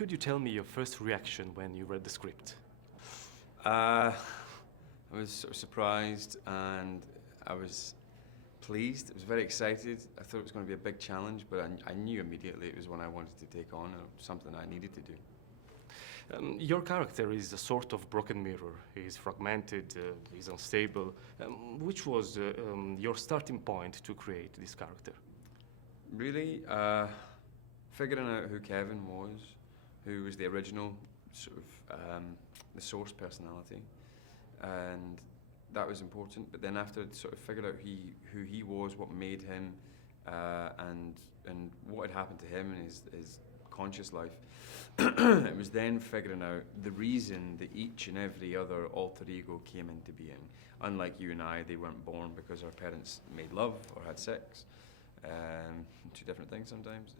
Could you tell me your first reaction when you read the script? I was sort of surprised and I was pleased. I was very excited. I thought it was going to be a big challenge, but I knew immediately it was one I wanted to take on, something I needed to do. Your character is a sort of broken mirror. He's fragmented, he's unstable. Which was your starting point to create this character? Really, figuring out who Kevin was, who was the original sort of the source personality, and that was important. But then after I'd sort of figured out who he was, what made him, and what had happened to him in his conscious life, it was then figuring out the reason that each and every other alter ego came into being. Unlike you and I, they weren't born because our parents made love or had sex. Two different things sometimes.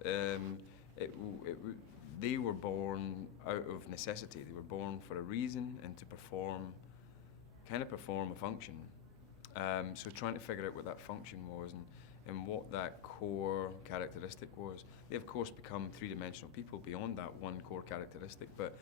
They were born out of necessity. They were born for a reason and to perform a function. So trying to figure out what that function was and what that core characteristic was. They of course become three-dimensional people beyond that one core characteristic, but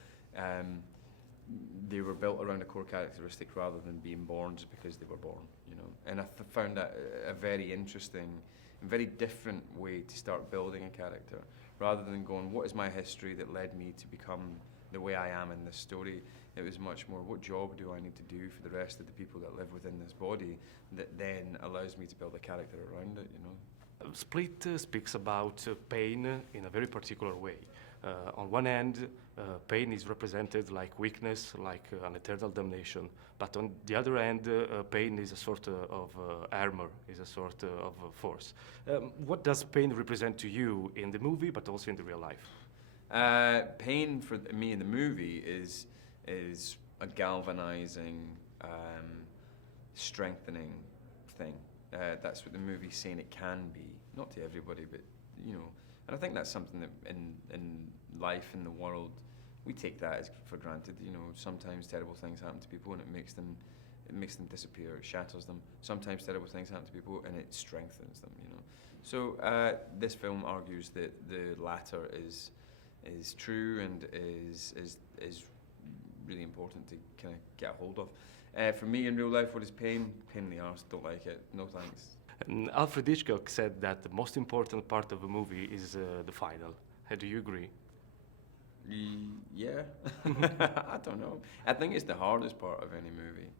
they were built around a core characteristic rather than being born just because they were born, you know. And I found that a very interesting and very different way to start building a character, rather than going, what is my history that led me to become the way I am in this story? It was much more, what job do I need to do for the rest of the people that live within this body that then allows me to build a character around it, you know? Split speaks about pain in a very particular way. On one end, pain is represented like weakness, like an eternal damnation. But on the other end, pain is a sort of armor, is a sort of force. What does pain represent to you in the movie, but also in the real life? Pain for me in the movie is a galvanizing, strengthening thing. That's what the movie's saying it can be. Not to everybody, but, you know. And I think that's something that in life, in the world, we take that as for granted. You know, sometimes terrible things happen to people and it makes them disappear, it shatters them. Sometimes terrible things happen to people and it strengthens them, you know. So this film argues that the latter is true and is really important to kind of get a hold of. For me in real life, what is pain? Pain in the arse, don't like it, no thanks. And Alfred Hitchcock said that the most important part of a movie is the final. Do you agree? Yeah. I don't know. I think it's the hardest part of any movie.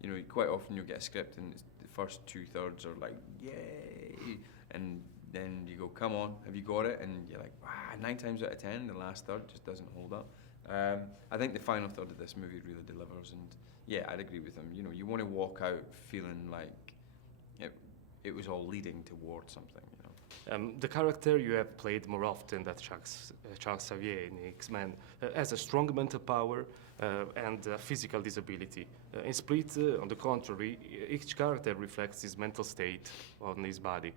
You know, quite often you'll get a script and the first 2/3 are like, yay! And then you go, come on, have you got it? And you're like, 9 times out of 10, the last third just doesn't hold up. I think the final third of this movie really delivers, and yeah, I'd agree with him. You know, you want to walk out feeling like it was all leading towards something, you know. The character you have played more often than Charles Xavier in X-Men has a strong mental power and physical disability. In Split, on the contrary, each character reflects his mental state on his body.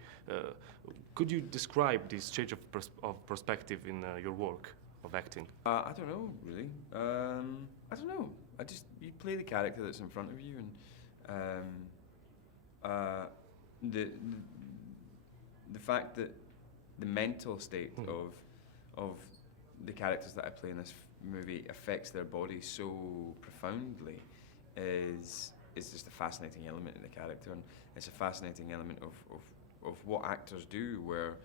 Could you describe this change of perspective in your work of acting? I don't know, really. I don't know. You play the character that's in front of you, and the fact that the mental state of the characters that I play in this movie affects their body so profoundly is just a fascinating element in the character, and it's a fascinating element of what actors do, where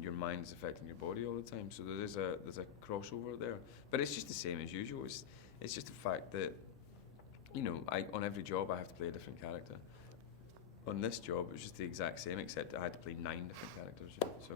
your mind is affecting your body all the time. So there's a crossover there, but it's just the same as usual. It's just the fact that, you know, on every job I have to play a different character. On this job, it was just the exact same, except I had to play 9 different characters. You know, so.